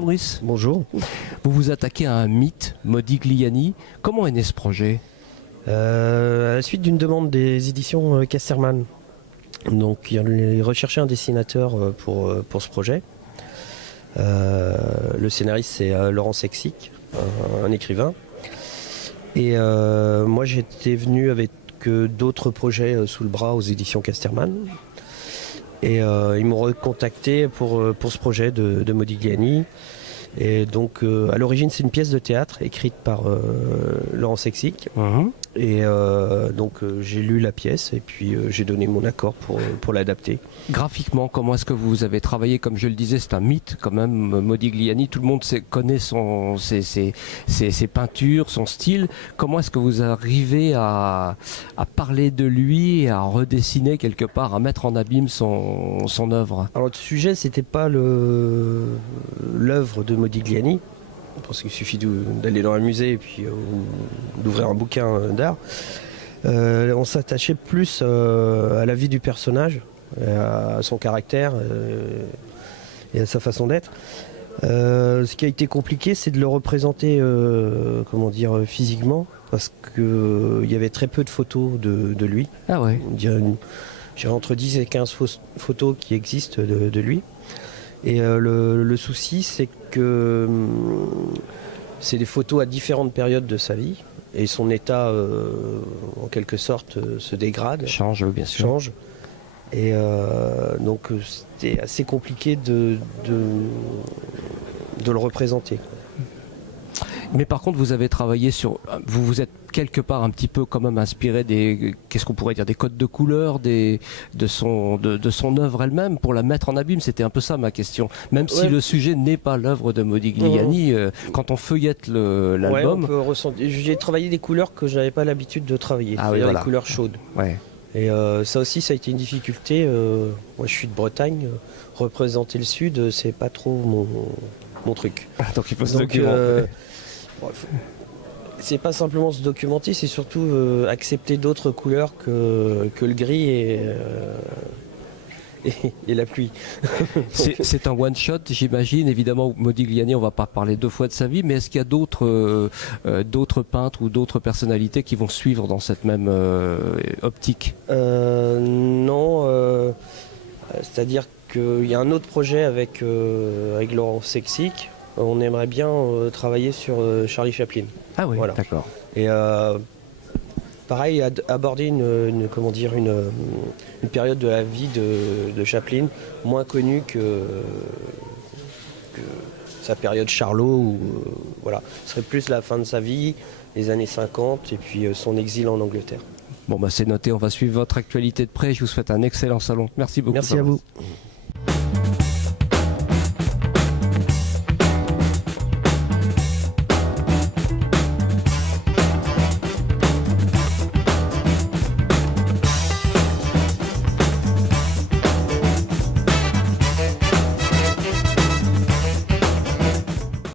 Fabrice. Bonjour. Vous vous attaquez à un mythe, Modigliani. Comment est né ce projet? À la suite d'une demande des éditions Casterman. Donc il recherchait un dessinateur pour ce projet. Le scénariste c'est Laurent Sexic, un écrivain. Et moi j'étais venu avec d'autres projets sous le bras aux éditions Casterman. Et ils m'ont recontacté pour ce projet de Modigliani. Et donc à l'origine c'est une pièce de théâtre écrite par Laurent Sexic. Et donc j'ai lu la pièce et puis j'ai donné mon accord pour l'adapter. Graphiquement, comment est-ce que vous avez travaillé? Comme je le disais, c'est un mythe quand même, Modigliani. Tout le monde connaît ses peintures, son style. Comment est-ce que vous arrivez à parler de lui et à redessiner quelque part, à mettre en abîme son œuvre? Alors le sujet c'était pas l'œuvre de Modigliani. Parce qu'il suffit d'aller dans un musée et puis d'ouvrir un bouquin d'art. On s'attachait plus à la vie du personnage, à son caractère et à sa façon d'être. Ce qui a été compliqué, c'est de le représenter physiquement, parce qu'il y avait très peu de photos de lui. Ah ouais. J'ai entre 10 et 15 photos qui existent de lui. Et le souci, c'est que c'est des photos à différentes périodes de sa vie et son état, en quelque sorte, se dégrade. Change, bien sûr. Change. Et donc, c'était assez compliqué de le représenter. Mais par contre, vous avez travaillé sur... Vous êtes quelque part un petit peu quand même inspiré des... Qu'est-ce qu'on pourrait dire? Des codes de couleur, de son œuvre elle-même, pour la mettre en abîme. C'était un peu ça ma question. Même si le sujet n'est pas l'œuvre de Modigliani, quand on feuillette l'album... J'ai travaillé des couleurs que je n'avais pas l'habitude de travailler. C'est-à-dire les couleurs chaudes. Ouais. Et ça aussi, ça a été une difficulté. Moi, je suis de Bretagne. Représenter le Sud, c'est pas trop mon truc. Donc il faut se documenter. C'est pas simplement se documenter, c'est surtout accepter d'autres couleurs que le gris et la pluie. C'est un one-shot, j'imagine. Évidemment, Modigliani, on va pas parler deux fois de sa vie, mais est-ce qu'il y a d'autres peintres ou d'autres personnalités qui vont suivre dans cette même optique? Non, c'est-à-dire qu'il y a un autre projet avec Laurent Sexic. On aimerait bien travailler sur Charlie Chaplin. Ah oui, voilà. D'accord. Et pareil, aborder une période de la vie de Chaplin moins connue que sa période Charlot. Voilà. Ce serait plus la fin de sa vie, les années 50 et puis son exil en Angleterre. Bon, bah c'est noté, on va suivre votre actualité de près. Je vous souhaite un excellent salon. Merci beaucoup. Merci à vous.